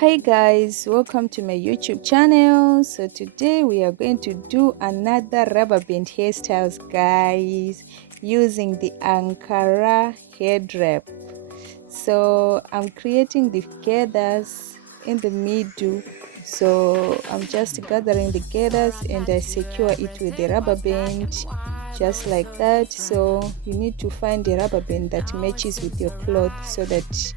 Hi guys, welcome to my YouTube channel. So today we are going to do another rubber band hairstyles, guys, using the Ankara head wrap. So I'm creating the gathers in the middle. So I'm just gathering the gathers and I secure it with the rubber band, just like that. So you need to find a rubber band that matches with your cloth so that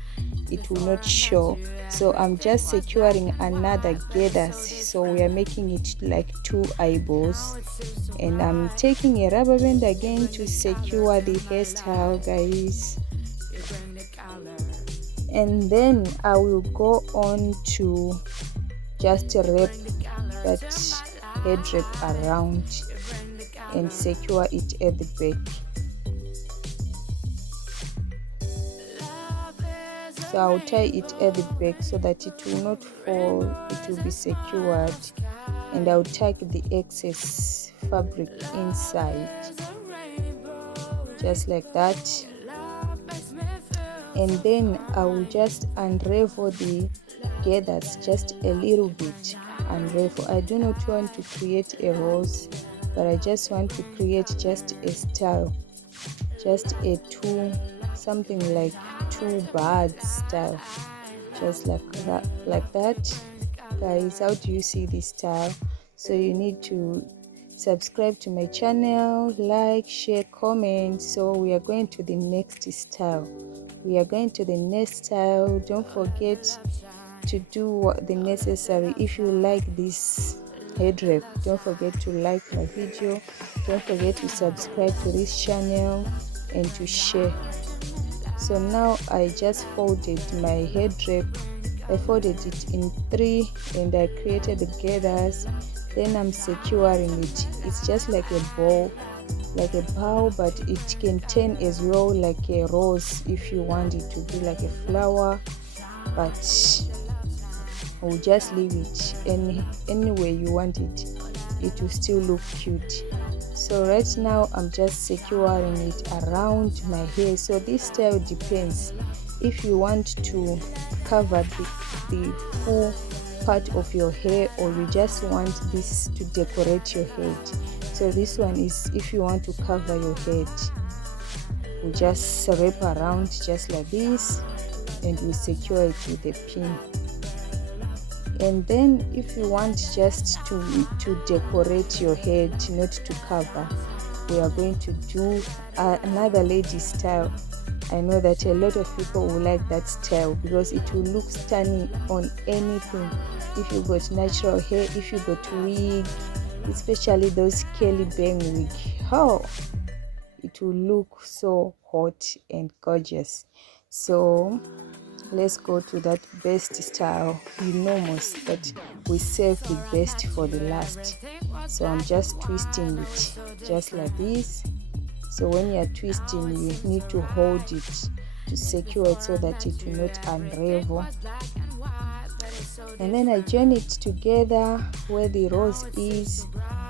it will not show. So I'm just securing another gathers, so we are making it like two eyeballs, and I'm taking a rubber band again to secure the hairstyle, guys. And then I will go on to just wrap that head wrap around and secure it at the back. So I'll tie it at the back so that it will not fall, it will be secured, and I'll tuck the excess fabric inside, just like that. And then I will just unravel the gathers just a little bit. Unravel. I do not want to create a rose, but I just want to create just a style, just a two, something like two birds style, just like that, guys. How do you see this style? So you need to subscribe to my channel, like, share, comment. So we are going to the next style. Don't forget to do the necessary. If you like this head wrap, don't forget to like my video, don't forget to subscribe to this channel and to share. So now I just folded my head wrap. I folded it in 3 and I created the gathers. Then I'm securing it. It's just like a bow, but it can turn as well like a rose if you want it to be like a flower, but we'll just leave it any way you want it. It will still look cute. So right now I'm just securing it around my hair. So this style depends if you want to cover the full part of your hair, or you just want this to decorate your head. So this one is if you want to cover your head. We just wrap around just like this and we secure it with a pin. And then if you want just to decorate your head, not to cover, we are going to do another lady style. I know that a lot of people will like that style because it will look stunning on anything. If you got natural hair, if you got wig, especially those curly bang wig, it will look so hot and gorgeous. So let's go to that best style. You know most that we save the best for the last. So I'm just twisting it just like this. So when you're twisting, you need to hold it to secure it so that it will not unravel. And then I join it together where the rose is,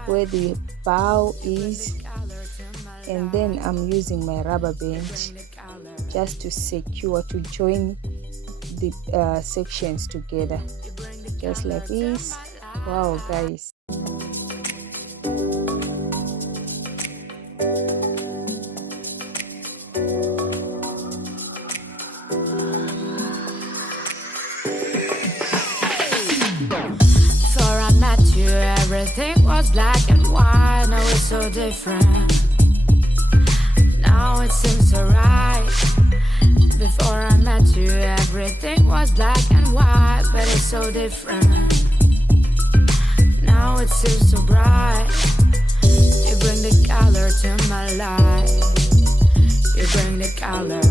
where the bow is, and then I'm using my rubber band just to secure, to join the sections together, just like this. Wow, guys. Before I met you, everything was black and white. Now it's so different. Now it seems so right. Before I met you, everything was black and white, but it's so different. Now it seems so bright. You bring the color to my life. You bring the color.